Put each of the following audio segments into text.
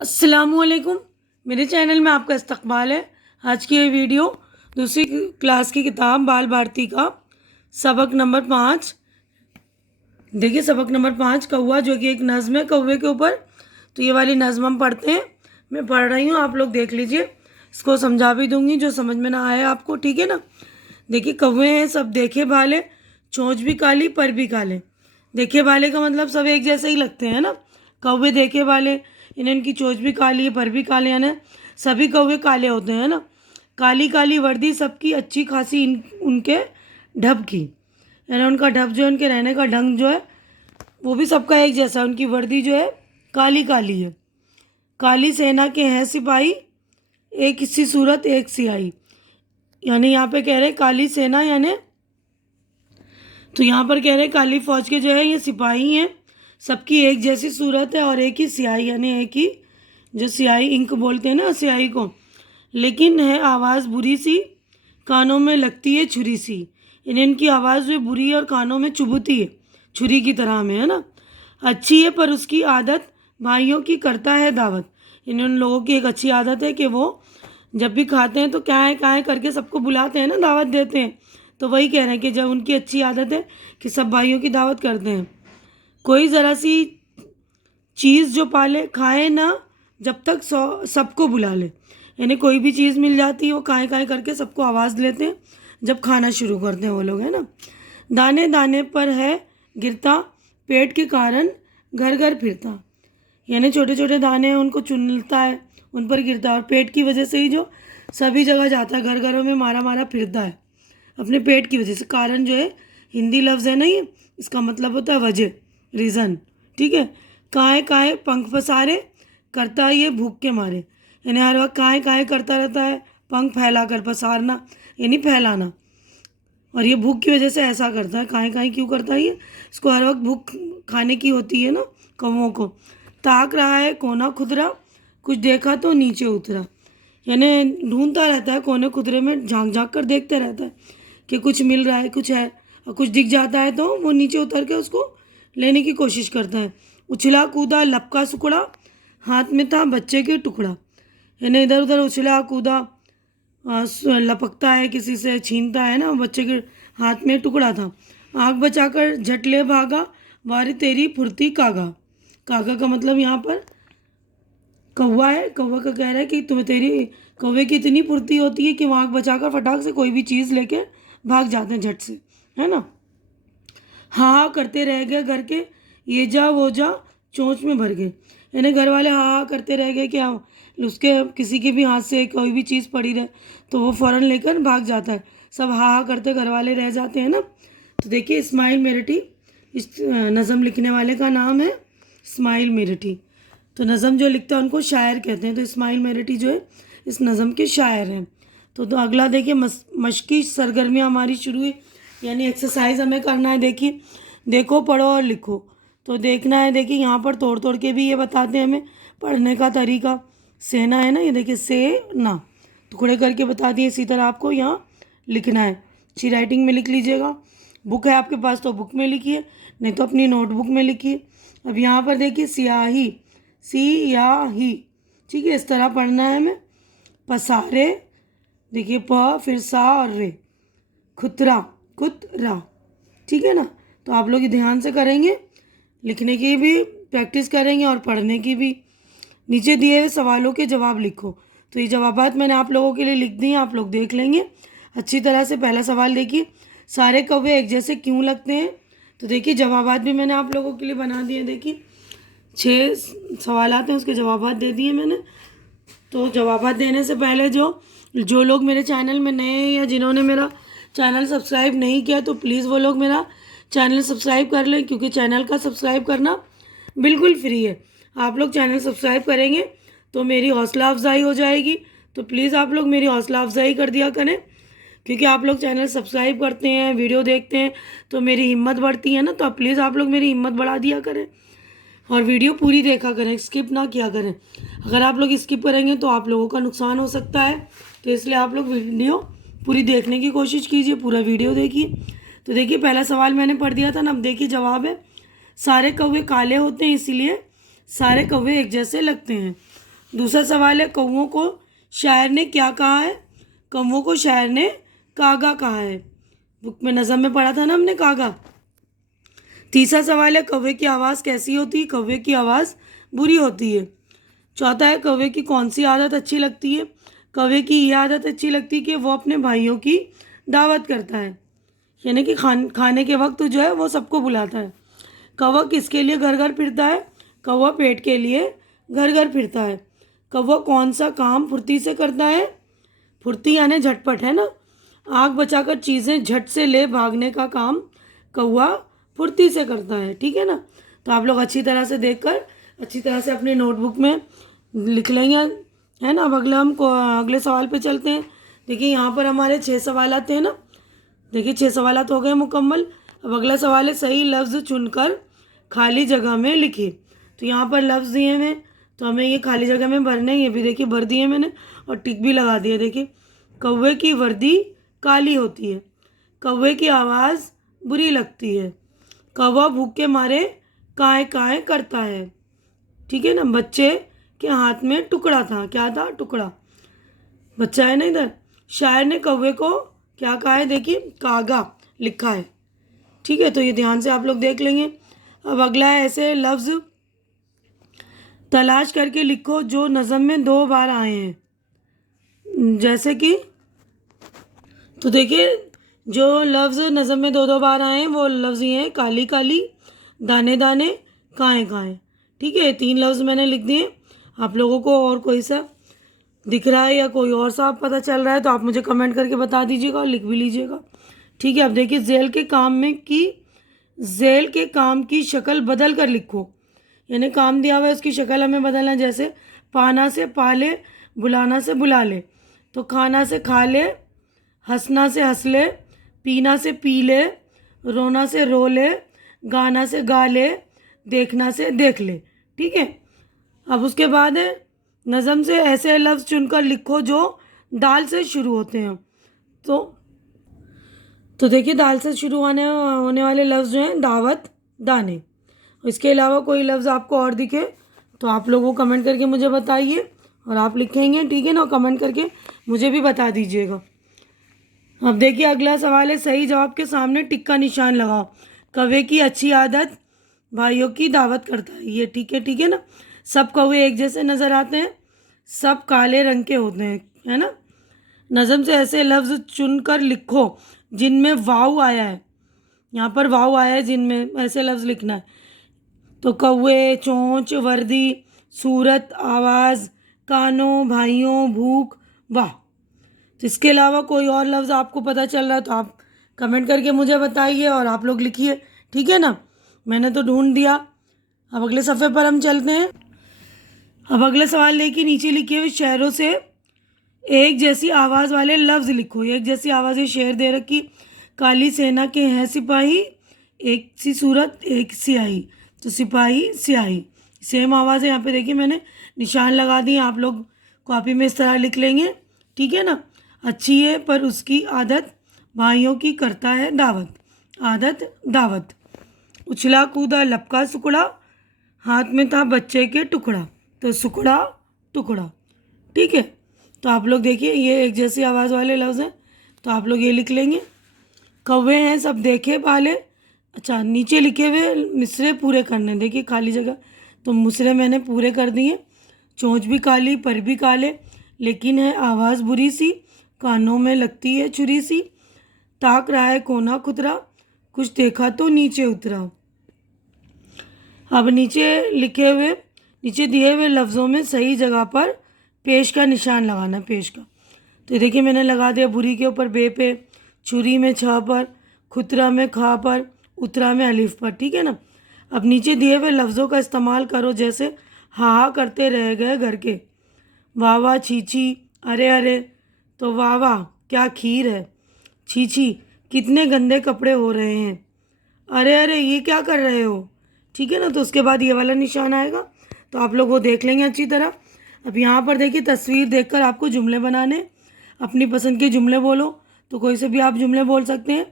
अस्सलामुअलैकुम। मेरे चैनल में आपका इस्तकबाल है। आज की ये वीडियो दूसरी क्लास की किताब बाल भारती का सबक नंबर 5। देखिए सबक नंबर 5 कौवा, जो कि एक नज़्म है कौवे के ऊपर। तो ये वाली नज़्म हम पढ़ते हैं। मैं पढ़ रही हूँ, आप लोग देख लीजिए। इसको समझा भी दूंगी जो समझ में ना आए आपको, ठीक है ना। देखिए कौवे हैं सब देखे भाले, चोंच भी काली पर भी काले। देखे भाले का मतलब सब एक जैसे ही लगते हैं ना। कौवे देखे भाले, इन्हें इनकी चोंच भी काली है पर भी काले, यानी सभी कौवे काले होते हैं ना। काली काली वर्दी सबकी अच्छी खासी उनके ढब की, यानी उनका ढब जो है, उनके रहने का ढंग जो है वो भी सबका एक जैसा। उनकी वर्दी जो है काली काली है। काली सेना के हैं सिपाही, एक सी सूरत एक सियाही। यानी यहाँ पे कह रहे हैं काली सेना, यानी तो यहाँ पर कह रहे हैं काली फौज के जो है ये सिपाही हैं, सबकी एक जैसी सूरत है और एक ही स्याही, यानी एक ही जो स्याही इंक बोलते हैं ना स्याही को। लेकिन है आवाज़ बुरी सी, कानों में लगती है छुरी सी। यानी इनकी आवाज़ जो बुरी है और कानों में चुभती है, छुरी की तरह में, है ना। अच्छी है पर उसकी आदत भाइयों की करता है दावत। यानी उन लोगों की एक अच्छी आदत है कि वो जब भी खाते हैं तो क्या है कहाँ है करके सबको बुलाते हैं ना, दावत देते हैं। तो वही कह रहे हैं कि जब उनकी अच्छी आदत है कि सब भाइयों की दावत करते हैं। कोई ज़रा सी चीज़ जो पाले खाए ना, जब तक सबको बुला ले। यानी कोई भी चीज़ मिल जाती है वो काए काए करके सबको आवाज़ लेते हैं जब खाना शुरू करते हैं वो लोग, है ना। दाने दाने पर है गिरता, पेट के कारण घर घर फिरता। यानी छोटे छोटे दाने हैं उनको चुनता है, उन पर गिरता है और पेट की वजह से ही जो सभी जगह जाता है, घर घरों में मारा मारा फिरता है अपने पेट की वजह से। कारण जो है हिंदी लफ्ज़ है ना ये, इसका मतलब होता है वजह, रीज़न, ठीक है। काए काए पंख पसारे, करता है ये भूख के मारे। यानी हर वक्त काए काए करता रहता है, पंख फैला कर, पसारना यानी फैलाना। और ये भूख की वजह से ऐसा करता है। काए काए क्यों करता है ये, इसको हर वक्त भूख खाने की होती है ना कौवों को। ताक रहा है कोना खुदरा, कुछ देखा तो नीचे उतरा। यानी ढूंढता रहता है कोने खुदरे में, झांक झांक कर देखते रहता है कि कुछ मिल रहा है, कुछ है। और कुछ दिख जाता है तो वो नीचे उतर के उसको लेने की कोशिश करता है। उछला कूदा लपका सुकड़ा, हाथ में था बच्चे के टुकड़ा। यानी इधर उधर उछला कूदा, लपकता है किसी से, छीनता है ना, बच्चे के हाथ में टुकड़ा था। आँख बचाकर झटले भागा, वारी तेरी फुर्ती कागा। कागा का मतलब यहाँ पर कौवा है। कौवा का कह रहा है कि तुम्हें तेरी कौवे की इतनी फुर्ती होती है कि वो आँख बचाकर फटाक से कोई भी चीज़ लेके भाग जाते हैं झट से, है ना। हाँ हाँ करते रह गए घर के, ये जा वो जा चोंच में भर गए। यानी घर वाले हाँ हाँ करते रह गए कि उसके किसी के भी हाथ से कोई भी चीज़ पड़ी रहे तो वो फ़ौरन लेकर भाग जाता है। सब हाँ हाँ करते घर वाले रह जाते हैं ना। तो देखिए इस्माइल मेरठी, इस नज़म लिखने वाले का नाम है इस्माइल मेरठी। तो नज़म जो लिखते हैं उनको शायर कहते हैं। तो इस्माइल मेरठी जो है इस नज़म के शायर हैं। तो अगला देखिए मशकी सरगर्मियाँ हमारी शुरू हुई, यानी एक्सरसाइज हमें करना है। देखिए देखो पढ़ो और लिखो। तो देखना है, देखिए यहाँ पर तोड़ तोड़ के भी ये बताते हैं हमें पढ़ने का तरीका। सेना है ना, ये देखिए से ना टुकड़े करके बता दिए। इसी तरह आपको यहाँ लिखना है, अच्छी राइटिंग में लिख लीजिएगा। बुक है आपके पास तो बुक में लिखिए, नहीं तो अपनी नोटबुक में लिखिए। अब यहाँ पर देखिए सियाही, सियाही, ठीक है, इस तरह पढ़ना है हमें। पसारे, देखिए प फिर सा और रे। खुतरा, खुतरा, ठीक है ना। तो आप लोग ध्यान से करेंगे, लिखने की भी प्रैक्टिस करेंगे और पढ़ने की भी। नीचे दिए हुए सवालों के जवाब लिखो। तो ये जवाबात मैंने आप लोगों के लिए लिख दिए, आप लोग देख लेंगे अच्छी तरह से। पहला सवाल देखिए, सारे कौवे एक जैसे क्यों लगते हैं। तो देखिए जवाबात भी मैंने आप लोगों के लिए बना दिए। देखिए 6 सवालात हैं, उसके जवाबात दे दिए मैंने। तो जवाबात देने से पहले जो लोग मेरे चैनल में नए हैं या जिन्होंने मेरा चैनल सब्सक्राइब नहीं किया तो प्लीज़ वो लोग मेरा चैनल सब्सक्राइब कर लें, क्योंकि चैनल का सब्सक्राइब करना बिल्कुल फ्री है। आप लोग चैनल सब्सक्राइब करेंगे तो मेरी हौसला अफजाई हो जाएगी। तो प्लीज़ आप लोग मेरी हौसला अफजाई कर दिया करें, क्योंकि आप लोग चैनल सब्सक्राइब करते हैं, वीडियो देखते हैं तो मेरी हिम्मत बढ़ती है ना। तो प्लीज़ आप लोग मेरी हिम्मत बढ़ा दिया करें और वीडियो पूरी देखा करें, स्किप ना किया करें। अगर आप लोग स्किप करेंगे तो आप लोगों का नुकसान हो सकता है। तो इसलिए आप लोग वीडियो पूरी देखने की कोशिश कीजिए, पूरा वीडियो देखिए। तो देखिए पहला सवाल मैंने पढ़ दिया था ना, अब देखिए जवाब है। सारे कौवे काले होते हैं इसीलिए सारे कौवे एक जैसे लगते हैं। दूसरा सवाल है कौवों को शायर ने क्या कहा है? कौवों को शायर ने कागा कहा है। बुक में नज़म में पढ़ा था ना हमने कागा। तीसरा सवाल है कौवे की आवाज़ कैसी होती है? कौवे की आवाज़ बुरी होती है। चौथा है कौवे की कौन सी आदत अच्छी लगती है? कौवे की ये आदत अच्छी लगती है कि वो अपने भाइयों की दावत करता है, यानी कि खाने के वक्त जो है वो सबको बुलाता है। कौवा किसके लिए घर घर फिरता है? कौवा पेट के लिए घर घर फिरता है। कौवा कौन सा काम फुर्ती से करता है? फुर्ती यानी झटपट, है ना। आग बचाकर चीज़ें झट से ले भागने का काम कौवा फुर्ती से करता है, ठीक है ना। तो आप लोग अच्छी तरह से देखकर अच्छी तरह से अपनी नोटबुक में लिख लेंगे, है ना। अब अगले सवाल पे चलते हैं। देखिए यहाँ पर हमारे 6 सवाल आते हैं ना। देखिए 6 सवाल तो हो गए मुकम्मल। अब अगला सवाल है सही लफ्ज़ चुनकर खाली जगह में लिखिए। तो यहाँ पर लफ्ज़ दिए हुए हैं, तो हमें ये खाली जगह में भरने हैं। ये भी देखिए भर दिए मैंने और टिक भी लगा दिया। देखिए कौवे की वर्दी काली होती है। कौवे की आवाज़ बुरी लगती है। कौवा भूख के मारे काएँ काएँ करता है, ठीक है ना। बच्चे के हाथ में टुकड़ा था। क्या था? टुकड़ा। बच्चा है ना इधर। शायर ने कौवे को क्या कहा है? देखिए कागा लिखा है, ठीक है। तो ये ध्यान से आप लोग देख लेंगे। अब अगला है ऐसे लफ्ज़ तलाश करके लिखो जो नज़म में 2 बार आए हैं। जैसे कि तो देखिए जो लफ्ज़ नज़म में 2 बार आए हैं वो लफ्ज़ ये हैं काली काली, दाने दाने, काएँ काएँ, ठीक है। 3 लफ्ज़ मैंने लिख दिए। आप लोगों को और कोई सा दिख रहा है या कोई और सा पता चल रहा है तो आप मुझे कमेंट करके बता दीजिएगा और लिख भी लीजिएगा, ठीक है। अब देखिए जेल के काम की शक्ल बदल कर लिखो, यानी काम दिया हुआ है उसकी शक्ल हमें बदलना। जैसे पाना से पा ले, बुलाना से बुला ले। तो खाना से खा ले, हंसना से हंस ले, पीना से पी ले, रोना से रो ले, गाना से गा ले, देखना से देख ले, ठीक है। अब उसके बाद है नज़म से ऐसे लफ्ज़ चुनकर लिखो जो दाल से शुरू होते हैं। तो देखिए दाल से शुरू होने वाले लफ्ज़ जो हैं दावत, दाने। इसके अलावा कोई लफ्ज़ आपको और दिखे तो आप लोगों को कमेंट करके मुझे बताइए और आप लिखेंगे, ठीक है ना। कमेंट करके मुझे भी बता दीजिएगा। अब देखिए अगला सवाल है सही जवाब के सामने टिक का निशान लगाओ। कौवे की अच्छी आदत भाइयों की दावत करता है। ये ठीक है ना। सब कौवे एक जैसे नज़र आते हैं, सब काले रंग के होते हैं, है ना। नज़म से ऐसे लफ्ज़ चुनकर लिखो जिनमें वाव आया है। यहाँ पर वाव आया है जिनमें, ऐसे लफ्ज़ लिखना है। तो कौवे, चोंच, वर्दी, सूरत, आवाज़, कानों, भाइयों, भूख, वाह। तो इसके अलावा कोई और लफ्ज़ आपको पता चल रहा है तो आप कमेंट करके मुझे बताइए और आप लोग लिखिए, ठीक है ना। मैंने तो ढूंढ दिया। अब अगले सफ़े पर हम चलते हैं। अब अगला सवाल देखिए नीचे लिखे हुए शहरों से एक जैसी आवाज़ वाले लफ्ज़ लिखो। एक जैसी आवाज़ शेर दे रखी। काली सेना के हैं सिपाही, एक सी सूरत एक स्याही। तो सिपाही स्याही सेम आवाज़ है। यहाँ पे देखिए मैंने निशान लगा दिए, आप लोग कॉपी में इस तरह लिख लेंगे, ठीक है ना। अच्छी है पर उसकी आदत भाइयों की करता है दावत। आदत दावत। उछला कूदा लपका सुकड़ा, हाथ में था बच्चे के टुकड़ा। तो सुकड़ा टुकड़ा, ठीक है। तो आप लोग देखिए ये एक जैसी आवाज़ वाले लफ्ज़ हैं तो आप लोग ये लिख लेंगे। कौवे हैं सब देखे पाले। अच्छा नीचे लिखे हुए मिसरे पूरे करने। देखिए खाली जगह तो मिसरे मैंने पूरे कर दिए। चोंच भी काली, पर भी काले, लेकिन है आवाज़ बुरी सी, कानों में लगती है छुरी सी, ताक रहा है कोना खुतरा, कुछ देखा तो नीचे उतरा। अब नीचे दिए हुए लफ्ज़ों में सही जगह पर पेश का निशान लगाना। पेश का तो देखिए मैंने लगा दिया बुरी के ऊपर बे पे, छुरी में छ पर, खुतरा में खा पर, उतरा में अलिफ पर, ठीक है ना। अब नीचे दिए हुए लफ्ज़ों का इस्तेमाल करो। जैसे हा करते रह गए घर के, वाह वाह छी छी, अरे अरे। तो वाह वाह क्या खीर है, छी छी कितने गंदे कपड़े हो रहे हैं, अरे अरे ये क्या कर रहे हो, ठीक है ना। तो उसके बाद ये वाला निशान आएगा तो आप लोग वो देख लेंगे अच्छी तरह। अब यहाँ पर देखिए तस्वीर देखकर आपको जुमले बनाने। अपनी पसंद के जुमले बोलो। तो कोई से भी आप जुमले बोल सकते हैं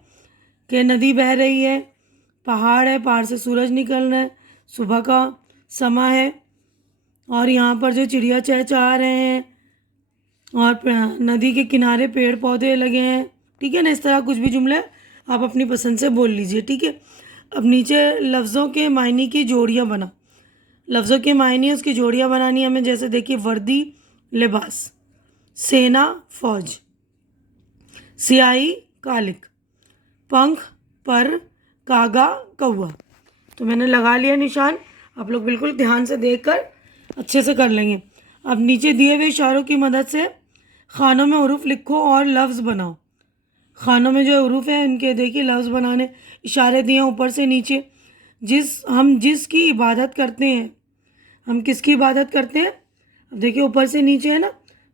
कि नदी बह रही है, पहाड़ है, पहाड़ से सूरज निकल रहा है, सुबह का समय है, और यहाँ पर जो चिड़िया चहचहा रहे हैं और नदी के किनारे पेड़ पौधे लगे हैं, ठीक है ना। इस तरह कुछ भी जुमले आप अपनी पसंद से बोल लीजिए, ठीक है। अब नीचे लफ्ज़ों के मायने की जोड़ियाँ बना, लफ्ज़ों के मायने उसकी जोड़ियाँ बनानी हमें। जैसे देखिए, वर्दी लिबास, सेना फौज, सियाही कालिक, पंख पर, कागा कौवा। तो मैंने लगा लिया निशान, आप लोग बिल्कुल ध्यान से देखकर अच्छे से कर लेंगे। अब नीचे दिए हुए इशारों की मदद से खानों में हरूफ लिखो और लफ्ज़ बनाओ। खानों में जो हरूफ हैं उनके देखिए लफ्ज़ बनाने इशारे दिए ऊपर से नीचे। जिसकी इबादत करते हैं, हम किसकी इबादत करते हैं? अब देखिए ऊपर से नीचे है ना,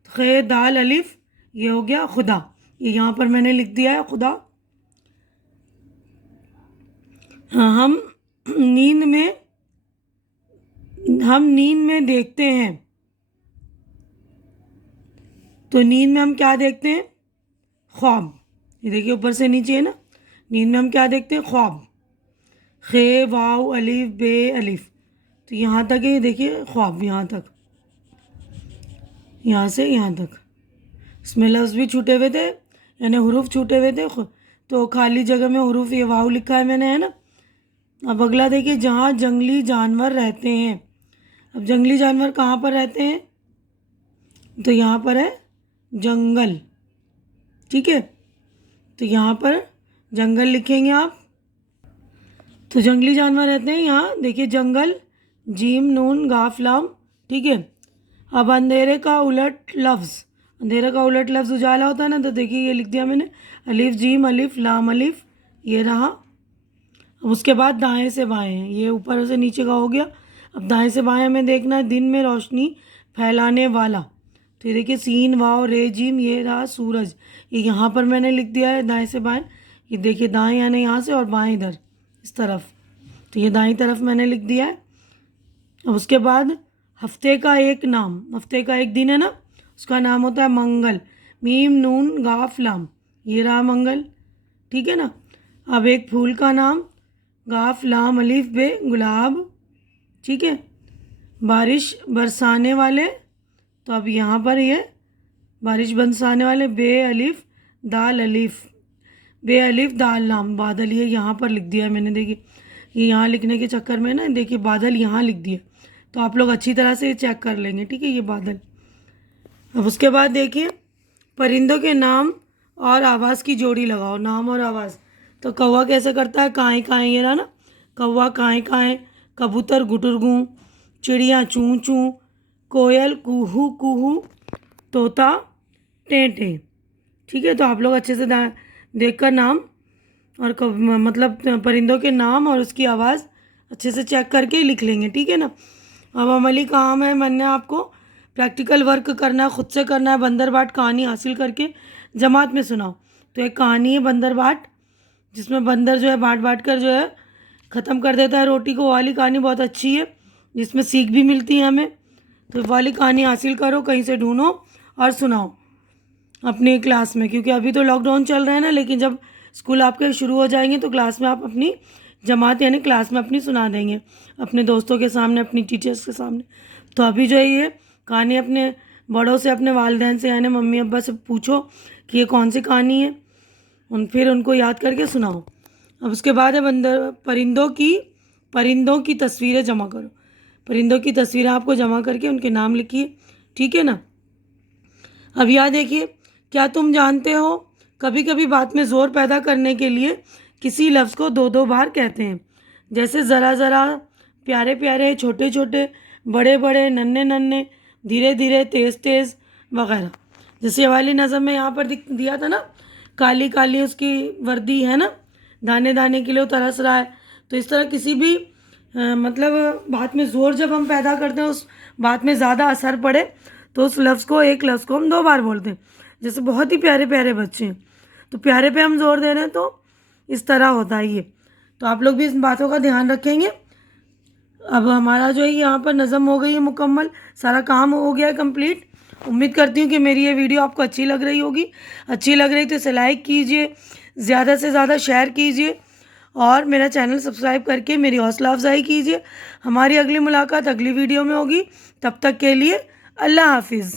खे दाल अलिफ, ये हो गया खुदा, ये यहाँ पर मैंने लिख दिया है खुदा। हम नींद में देखते हैं, तो नींद में हम क्या देखते हैं? ख्वाब। ये देखिए ऊपर से नीचे है ना, नींद में हम क्या देखते हैं? ख्वाब। खे वाव अलिफ बे अलिफ, तो यहाँ तक है, ये देखिए ख्वाब, यहाँ तक, यहाँ से यहाँ तक। इसमें लफ्ज़ भी छूटे हुए थे, यानी हरूफ छूटे हुए थे, तो खाली जगह में हरूफ ये वाव लिखा है मैंने, है ना। अब अगला देखिए, जहाँ जंगली जानवर रहते हैं। अब जंगली जानवर कहाँ पर रहते हैं? तो यहाँ पर है जंगल, ठीक है। तो यहाँ पर जंगल लिखेंगे आप। तो जंगली जानवर रहते हैं यहाँ, देखिए जंगल, जीम नून गाफ लाम, ठीक है। अब अंधेरे का उलट लफ्ज़, अंधेरे का उलट लफ्ज़ उजाला होता है ना, तो देखिए ये लिख दिया मैंने, अलिफ जीम अलिफ लाम अलिफ, ये रहा। अब उसके बाद दाएं से बाएं, ये ऊपर से नीचे का हो गया। अब दाएं से बाएं हमें देखना है, दिन में रोशनी फैलाने वाला, तो ये देखिए सीन वाव रे जीम, ये रहा सूरज, ये यहाँ पर मैंने लिख दिया है दाएं से बाएं। ये देखिए दाएं यानी यहाँ से और बाएं इधर इस तरफ, तो ये दाईं तरफ मैंने लिख दिया है। अब उसके बाद हफ्ते का एक नाम, हफ्ते का एक दिन है ना, उसका नाम होता है मंगल, मीम नून गाफ लाम, ये रहा मंगल, ठीक है ना। अब एक फूल का नाम, गाफ लाम अलिफ बे गुलाब, ठीक है। बारिश बरसाने वाले, तो अब यहाँ पर ये बारिश बरसाने वाले, बे अलिफ दाल अलिफ, बे अलिफ दाल लाम बादल, ये यहाँ पर लिख दिया है मैंने। देखिए ये यहाँ लिखने के चक्कर में ना, देखिए बादल यहाँ लिख दिए, तो आप लोग अच्छी तरह से चेक कर लेंगे, ठीक है, ये बादल। अब उसके बाद देखिए, परिंदों के नाम और आवाज़ की जोड़ी लगाओ, नाम और आवाज़। तो कौवा कैसे करता है? काएँ काएँ, ये रहा ना, कौवा काएँ काएँ, कबूतर गुटुरगू, चिड़िया चूँ चूँ, कोयल कूहू कूहू, तोता टें टें, ठीक है। तो आप लोग अच्छे से देखकर नाम और मतलब परिंदों के नाम और उसकी आवाज़ अच्छे से चेक करके ही लिख लेंगे, ठीक है ना। अब अमली काम है, मैंने आपको प्रैक्टिकल वर्क करना है, ख़ुद से करना है। बंदरबाट कहानी हासिल करके जमात में सुनाओ। तो एक कहानी है बंदरबाट, जिसमें बंदर जो है बाट बाट कर जो है ख़त्म कर देता है रोटी को, वो वाली कहानी बहुत अच्छी है, जिसमें सीख भी मिलती है हमें। तो वाली कहानी हासिल करो, कहीं से ढूंढो और सुनाओ अपनी क्लास में, क्योंकि अभी तो लॉकडाउन चल रहा है ना, लेकिन जब स्कूल आपके शुरू हो जाएंगे तो क्लास में आप अपनी जमात यानी क्लास में अपनी सुना देंगे, अपने दोस्तों के सामने, अपनी टीचर्स के सामने। तो अभी जो है ये कहानी अपने बड़ों से, अपने वालिदैन से यानी मम्मी अब्बा से पूछो कि ये कौन सी कहानी है, फिर उनको याद करके सुनाओ। अब उसके बाद है परिंदों की तस्वीरें जमा करो। परिंदों की तस्वीरें आपको जमा करके उनके नाम लिखिए, ठीक है ना। अब यहाँ देखिए, क्या तुम जानते हो, कभी कभी बात में ज़ोर पैदा करने के लिए किसी लफ्ज़ को दो दो बार कहते हैं, जैसे ज़रा ज़रा, प्यारे प्यारे, छोटे छोटे, बड़े बड़े, नन्हे नन्हे, धीरे धीरे, तेज़ तेज़ वगैरह। जैसे ये वाली नज़म में यहाँ पर दिया था ना, काली काली उसकी वर्दी है ना, दाने दाने के लिए वो तरस रहा है। तो इस तरह किसी भी मतलब बात में ज़ोर जब हम पैदा करते हैं, उस बात में ज़्यादा असर पड़े, तो उस लफ्ज़ को, एक लफ्ज़ को हम दो बार बोलते हैं। जैसे बहुत ही प्यारे प्यारे बच्चे हैं, तो प्यारे पे हम जोर दे रहे हैं, तो इस तरह होता है ये। तो आप लोग भी इस बातों का ध्यान रखेंगे। अब हमारा जो है यहाँ पर नज़म हो गई है मुकम्मल, सारा काम हो गया है कंप्लीट। उम्मीद करती हूँ कि मेरी ये वीडियो आपको अच्छी लग रही होगी। अच्छी लग रही तो इसे लाइक कीजिए, ज़्यादा से ज़्यादा शेयर कीजिए और मेरा चैनल सब्सक्राइब करके मेरी हौसला अफजाई कीजिए। हमारी अगली मुलाकात अगली वीडियो में होगी। तब तक के लिए अल्लाह हाफिज़।